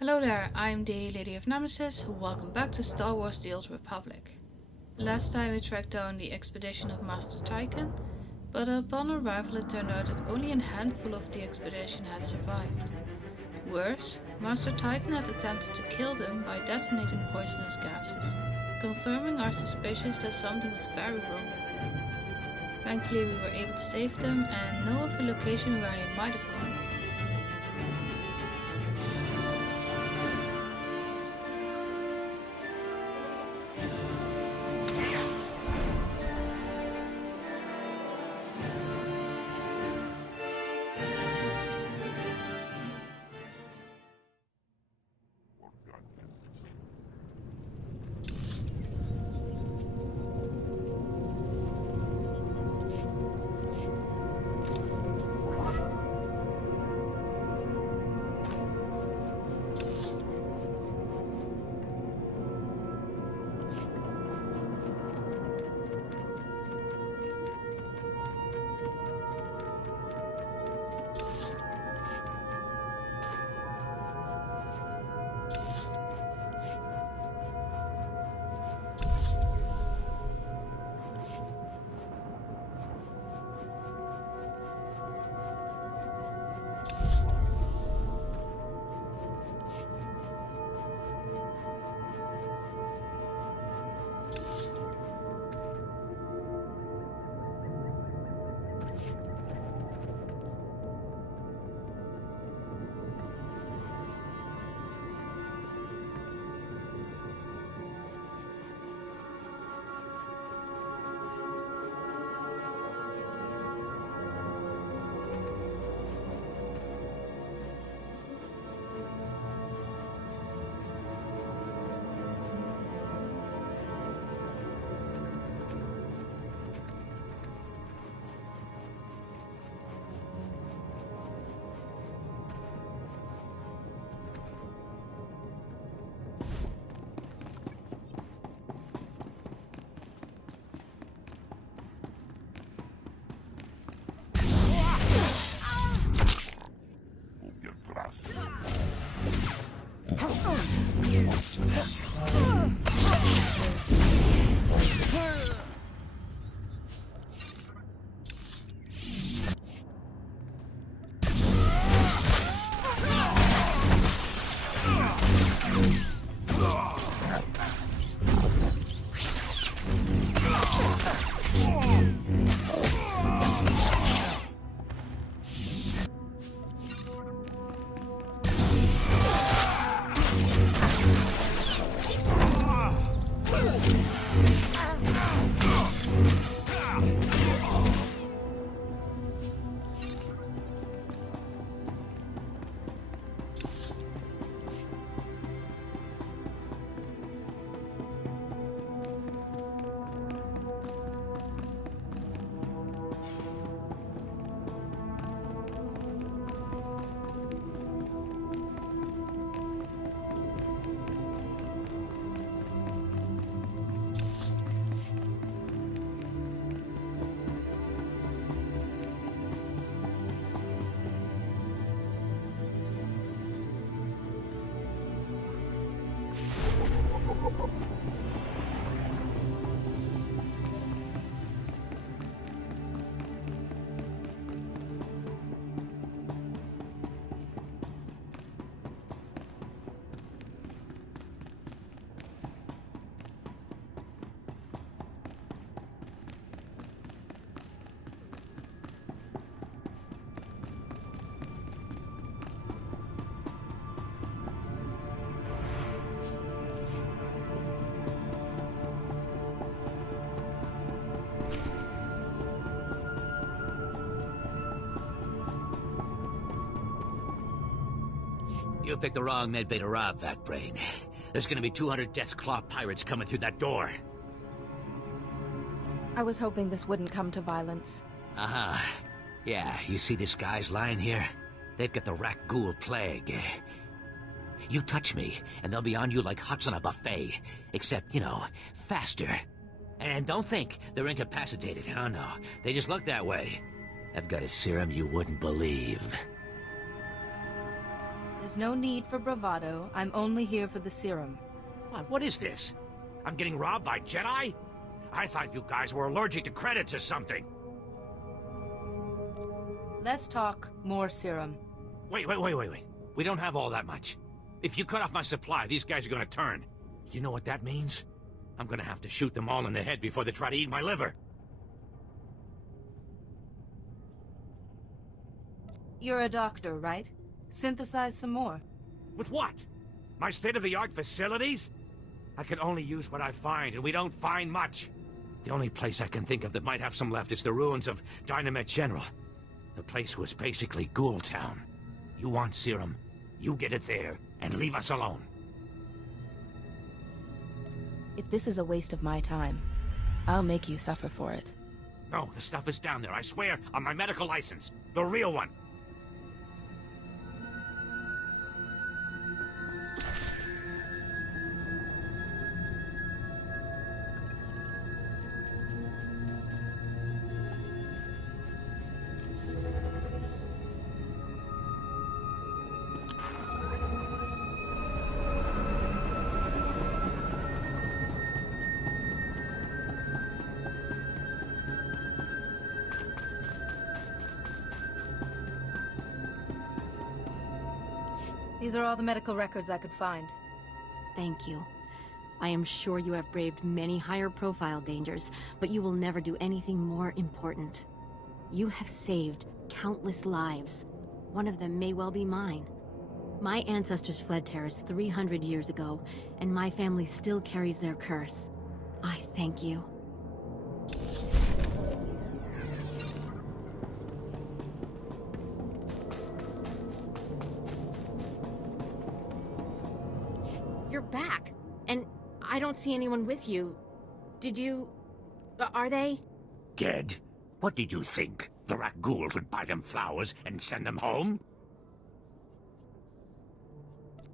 Hello there, I'm the LadyofNemesis. Welcome back to Star Wars The Old Republic. Last time we tracked down the expedition of Master Tykan, but upon arrival it turned out that only a handful of the expedition had survived. Worse, Master Tykan had attempted to kill them by detonating poisonous gases, confirming our suspicions that something was very wrong with them. Thankfully we were able to save them and know of a location where they might have gone. You picked the wrong medbay to rob, Vat Brain. There's gonna be 200 Death's Claw pirates coming through that door. I was hoping this wouldn't come to violence. Uh-huh. Yeah, you see these guys lying here? They've got the Rakghoul plague. You touch me, and they'll be on you like huts on a buffet. Except, you know, faster. And don't think they're incapacitated. Oh no, they just look that way. I've got a serum you wouldn't believe. There's no need for bravado. I'm only here for the serum. What is this? I'm getting robbed by Jedi? I thought you guys were allergic to credits or something. Less talk, more serum. Wait. We don't have all that much. If you cut off my supply, these guys are gonna turn. You know what that means? I'm gonna have to shoot them all in the head before they try to eat my liver. You're a doctor, right? Synthesize some more. With what? My state-of-the-art facilities? I can only use what I find, and we don't find much. The only place I can think of that might have some left is the ruins of Dynamite General. The place was basically Ghoul Town. You want serum, you get it there, and leave us alone. If this is a waste of my time, I'll make you suffer for it. No, the stuff is down there, I swear, on my medical license. The real one. These are all the medical records I could find. Thank you. I am sure you have braved many higher-profile dangers, but you will never do anything more important. You have saved countless lives. One of them may well be mine. My ancestors fled Taris 300 years ago, and my family still carries their curse. I thank you. You're back, and I don't see anyone with you. Did you... are they? Dead? What did you think? The Rakghouls would buy them flowers and send them home?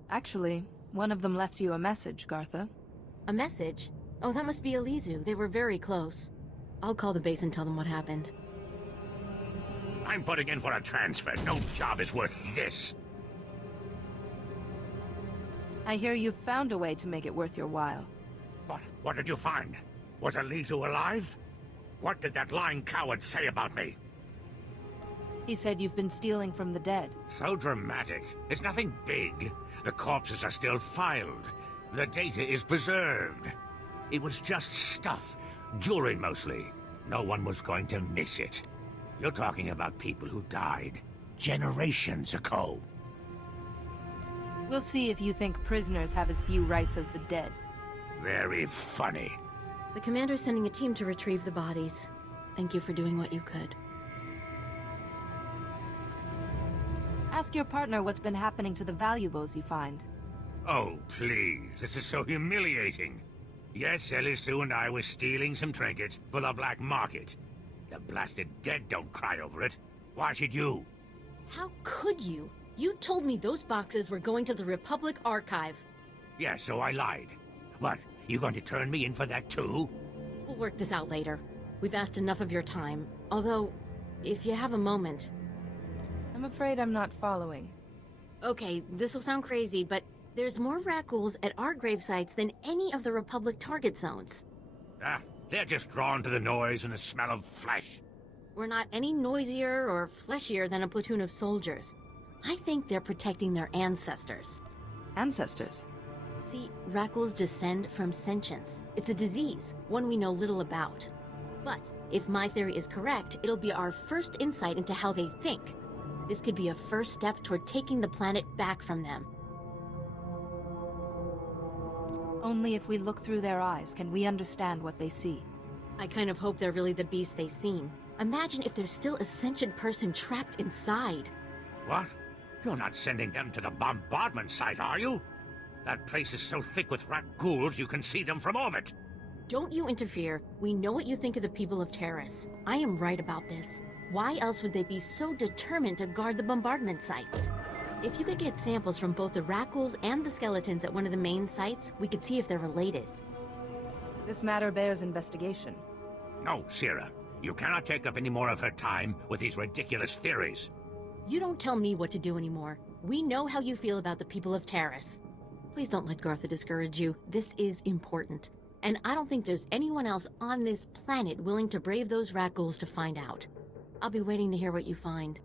Actually, one of them left you a message, Gartha. A message? Oh, that must be Elizu. They were very close. I'll call the base and tell them what happened. I'm putting in for a transfer. No job is worth this. I hear you've found a way to make it worth your while. What did you find? Was Elizu alive? What did that lying coward say about me? He said you've been stealing from the dead. So dramatic. It's nothing big. The corpses are still filed. The data is preserved. It was just stuff. Jewelry mostly. No one was going to miss it. You're talking about people who died generations ago. We'll see if you think prisoners have as few rights as the dead. Very funny. The commander's sending a team to retrieve the bodies. Thank you for doing what you could. Ask your partner what's been happening to the valuables you find. Oh, please. This is so humiliating. Yes, Elizu and I were stealing some trinkets for the black market. The blasted dead don't cry over it. Why should you? How could you? You told me those boxes were going to the Republic Archive. Yeah, so I lied. What, you going to turn me in for that too? We'll work this out later. We've asked enough of your time. Although, if you have a moment... I'm afraid I'm not following. Okay, this'll sound crazy, but there's more Rakghouls at our gravesites than any of the Republic target zones. Ah, they're just drawn to the noise and the smell of flesh. We're not any noisier or fleshier than a platoon of soldiers. I think they're protecting their ancestors. Ancestors? See, Rakghouls descend from sentience. It's a disease, one we know little about. But if my theory is correct, it'll be our first insight into how they think. This could be a first step toward taking the planet back from them. Only if we look through their eyes can we understand what they see. I kind of hope they're really the beast they seem. Imagine if there's still a sentient person trapped inside. What? You're not sending them to the bombardment site, are you? That place is so thick with Rakghouls you can see them from orbit. Don't you interfere. We know what you think of the people of Taris. I am right about this. Why else would they be so determined to guard the bombardment sites? If you could get samples from both the Rakghouls and the skeletons at one of the main sites, we could see if they're related. This matter bears investigation. No, Sierra. You cannot take up any more of her time with these ridiculous theories. You don't tell me what to do anymore. We know how you feel about the people of Taris. Please don't let Gartha discourage you. This is important. And I don't think there's anyone else on this planet willing to brave those Rakghouls to find out. I'll be waiting to hear what you find.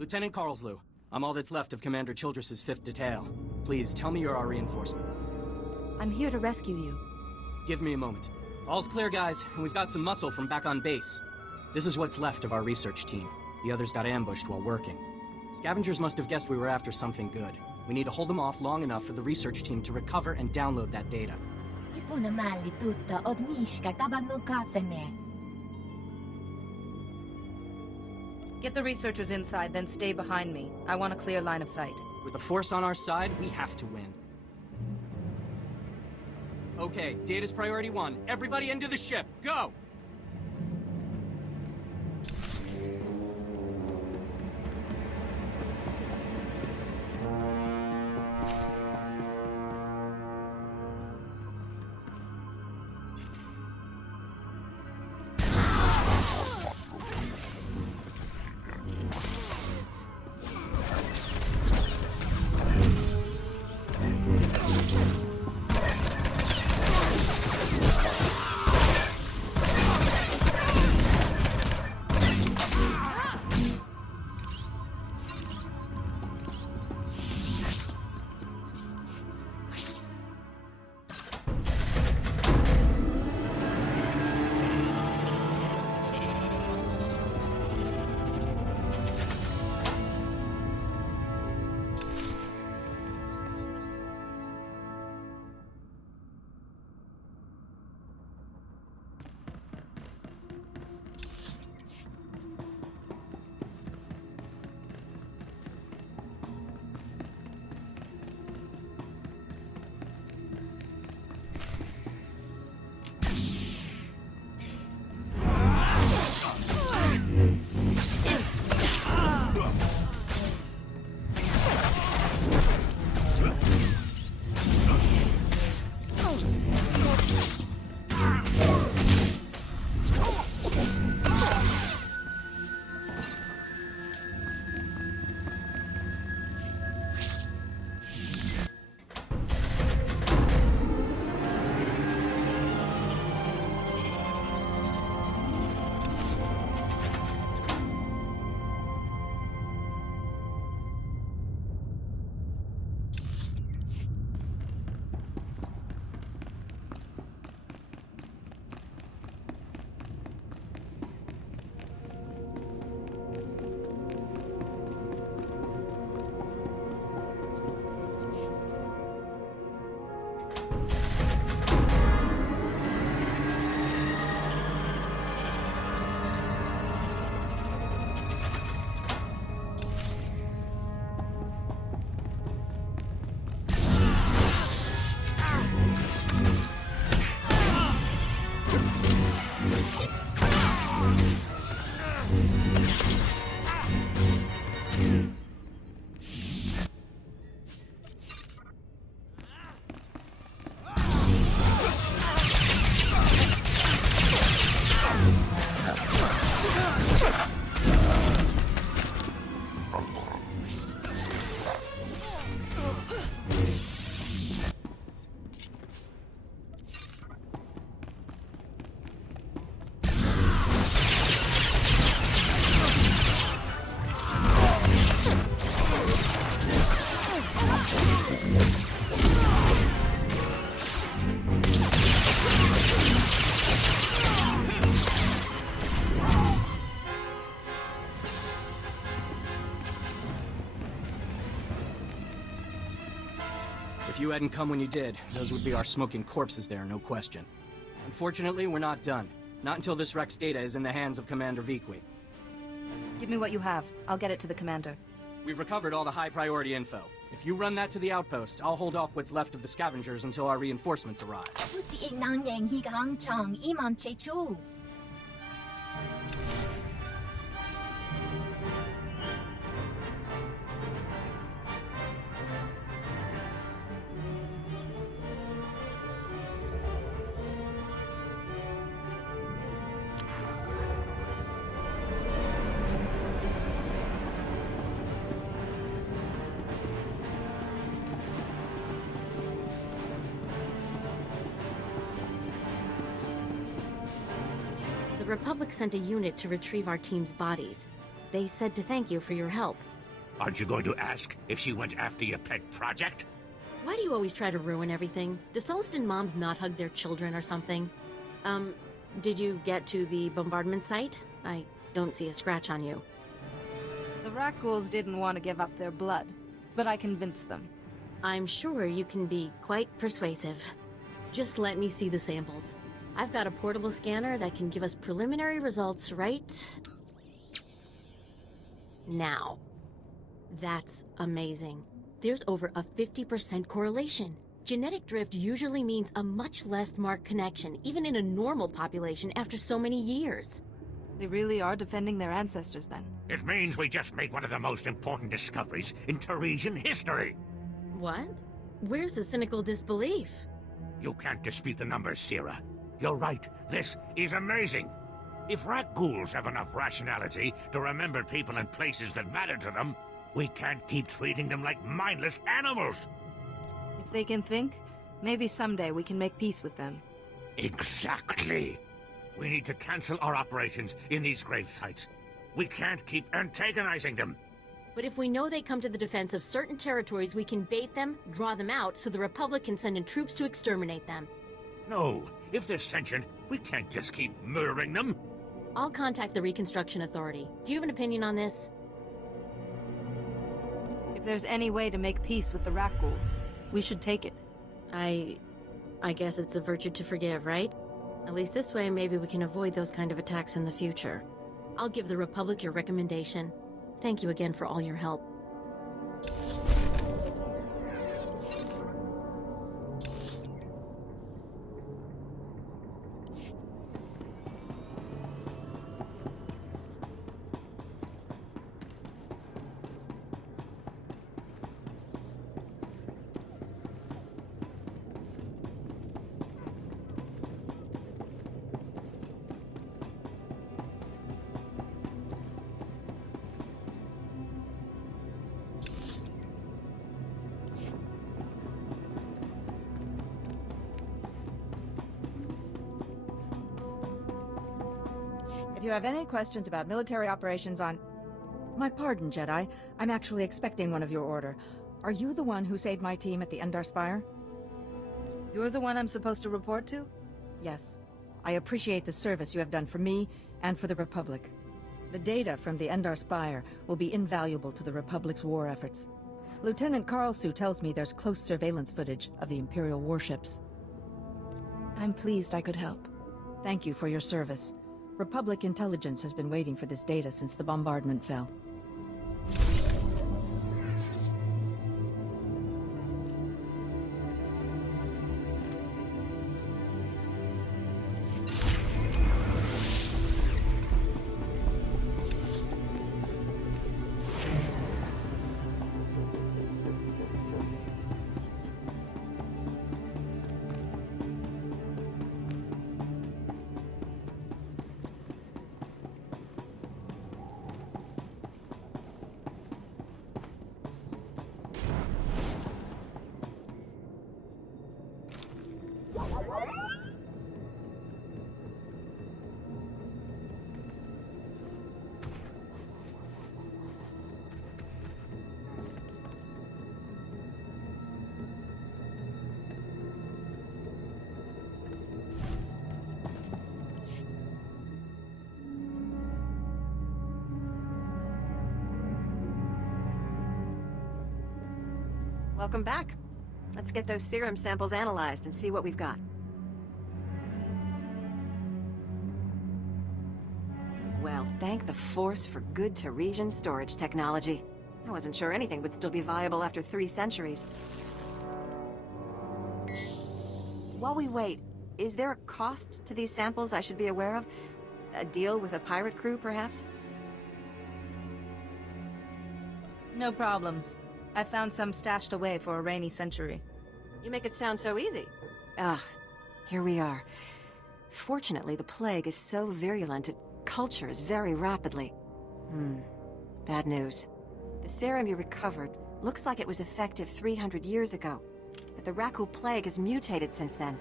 Lieutenant Carlslew, I'm all that's left of Commander Childress's 5th Detail. Please, tell me you're our reinforcement. I'm here to rescue you. Give me a moment. All's clear, guys, and we've got some muscle from back on base. This is what's left of our research team. The others got ambushed while working. Scavengers must have guessed we were after something good. We need to hold them off long enough for the research team to recover and download that data. Get the researchers inside, then stay behind me. I want a clear line of sight. With the Force on our side, we have to win. Okay, data's priority 1. Everybody into the ship, go! If you hadn't come when you did, those would be our smoking corpses there, no question. Unfortunately, we're not done. Not until this wreck's data is in the hands of Commander Vikwi. Give me what you have. I'll get it to the commander. We've recovered all the high-priority info. If you run that to the outpost, I'll hold off what's left of the scavengers until our reinforcements arrive. The Republic sent a unit to retrieve our team's bodies. They said to thank you for your help. Aren't you going to ask if she went after your pet project? Why do you always try to ruin everything? Do Sullustan moms not hug their children or something? Did you get to the bombardment site? I don't see a scratch on you. The Rakghouls didn't want to give up their blood, but I convinced them. I'm sure you can be quite persuasive. Just let me see the samples. I've got a portable scanner that can give us preliminary results right now. That's amazing. There's over a 50% correlation. Genetic drift usually means a much less marked connection, even in a normal population after so many years. They really are defending their ancestors, then. It means we just made one of the most important discoveries in Tarisian history. What? Where's the cynical disbelief? You can't dispute the numbers, Sierra. You're right. This is amazing. If Rakghouls have enough rationality to remember people and places that matter to them, we can't keep treating them like mindless animals. If they can think, maybe someday we can make peace with them. Exactly. We need to cancel our operations in these grave sites. We can't keep antagonizing them. But if we know they come to the defense of certain territories, we can bait them, draw them out, so the Republic can send in troops to exterminate them. No, if they're sentient, we can't just keep murdering them. I'll contact the Reconstruction Authority. Do you have an opinion on this? If there's any way to make peace with the Rakghouls, we should take it. I guess it's a virtue to forgive, right? At least this way, maybe we can avoid those kind of attacks in the future. I'll give the Republic your recommendation. Thank you again for all your help. If you have any questions about military operations on... My pardon, Jedi. I'm actually expecting one of your order. Are you the one who saved my team at the Endar Spire? You're the one I'm supposed to report to? Yes. I appreciate the service you have done for me and for the Republic. The data from the Endar Spire will be invaluable to the Republic's war efforts. Lieutenant Karlsu tells me there's close surveillance footage of the Imperial warships. I'm pleased I could help. Thank you for your service. Republic intelligence has been waiting for this data since the bombardment fell. Welcome back. Let's get those serum samples analyzed and see what we've got. Well, thank the Force for good Tarisian storage technology. I wasn't sure anything would still be viable after 3 centuries. While we wait, is there a cost to these samples I should be aware of? A deal with a pirate crew, perhaps? No problems. I found some stashed away for a rainy century. You make it sound so easy. Ah, here we are. Fortunately, the plague is so virulent it cultures very rapidly. Bad news. The serum you recovered looks like it was effective 300 years ago, but the Rakghoul plague has mutated since then.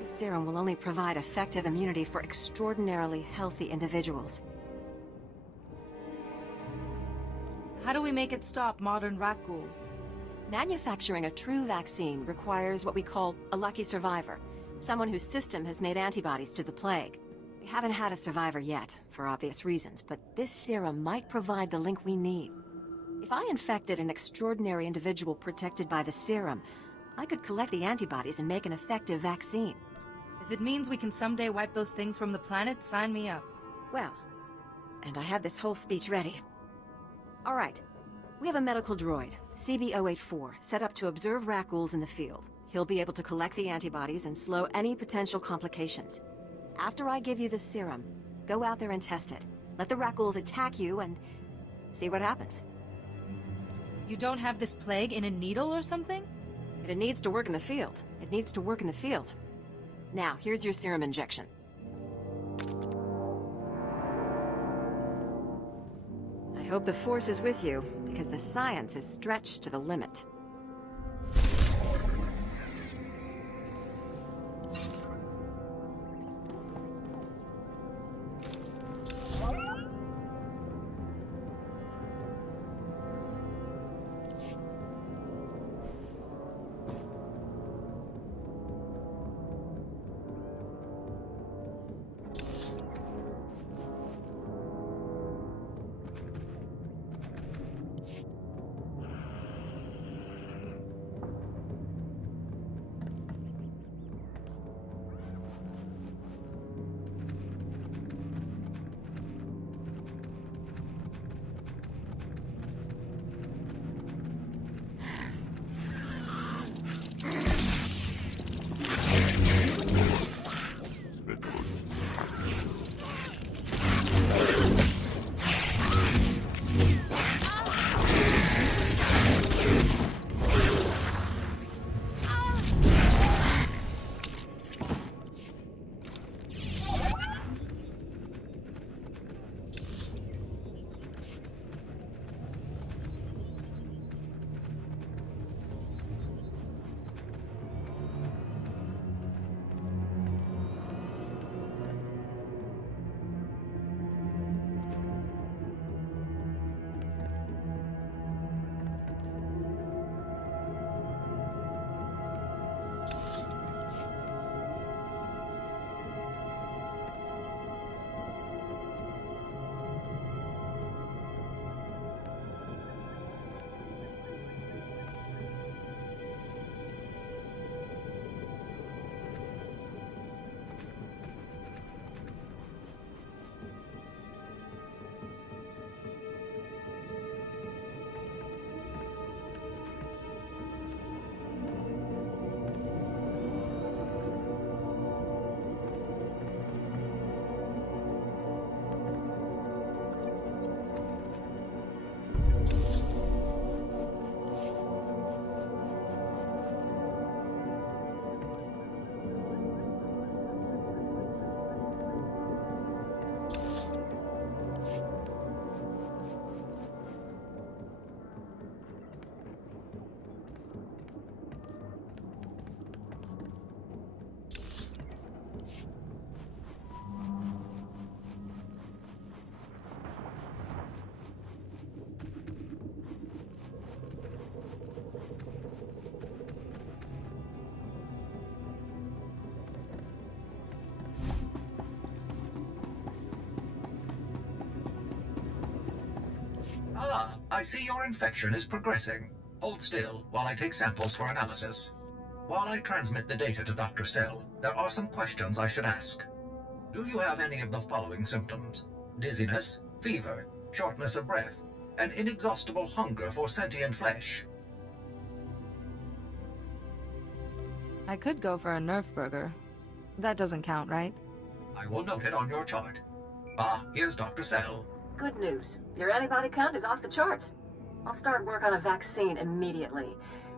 This serum will only provide effective immunity for extraordinarily healthy individuals. How do we make it stop modern Rakghouls? Manufacturing a true vaccine requires what we call a lucky survivor. Someone whose system has made antibodies to the plague. We haven't had a survivor yet, for obvious reasons, but this serum might provide the link we need. If I infected an extraordinary individual protected by the serum, I could collect the antibodies and make an effective vaccine. If it means we can someday wipe those things from the planet, sign me up. Well, and I had this whole speech ready. All right. We have a medical droid, CB-084, set up to observe Rakghouls in the field. He'll be able to collect the antibodies and slow any potential complications. After I give you the serum, go out there and test it. Let the Rakghouls attack you and see what happens. You don't have this plague in a needle or something? If it needs to work in the field, it needs to work in the field. Now, here's your serum injection. I hope the Force is with you, because the science is stretched to the limit. Ah, I see your infection is progressing. Hold still while I take samples for analysis. While I transmit the data to Dr. Cell, there are some questions I should ask. Do you have any of the following symptoms? Dizziness, fever, shortness of breath, and inexhaustible hunger for sentient flesh? I could go for a Nerf burger. That doesn't count, right? I will note it on your chart. Ah, here's Dr. Cell. Good news. Your antibody count is off the charts. I'll start work on a vaccine immediately.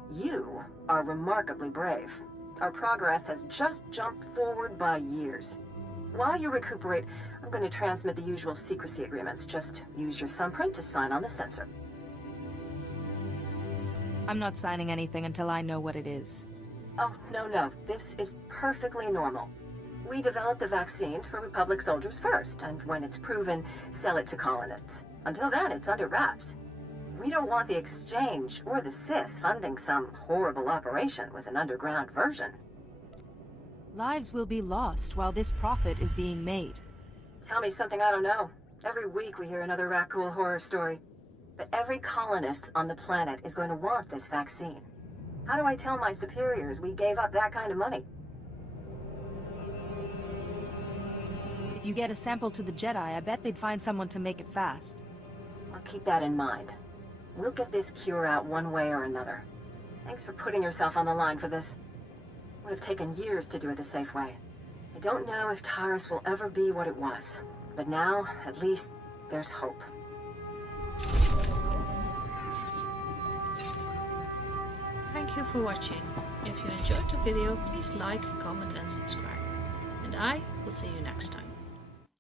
You are remarkably brave. Our progress has just jumped forward by years. While you recuperate, I'm going to transmit the usual secrecy agreements. Just use your thumbprint to sign on the sensor. I'm not signing anything until I know what it is. Oh, no. This is perfectly normal. We developed the vaccine for Republic soldiers first, and when it's proven, sell it to colonists. Until then, it's under wraps. We don't want the Exchange or the Sith funding some horrible operation with an underground version. Lives will be lost while this profit is being made. Tell me something I don't know. Every week we hear another Rakghoul horror story. But every colonist on the planet is going to want this vaccine. How do I tell my superiors we gave up that kind of money? If you get a sample to the Jedi, I bet they'd find someone to make it fast. I'll keep that in mind. We'll get this cure out one way or another. Thanks for putting yourself on the line for this. Would have taken years to do it the safe way. I don't know if Taris will ever be what it was, but now, at least, there's hope. Thank you for watching. If you enjoyed the video, please like, comment and subscribe. And I will see you next time.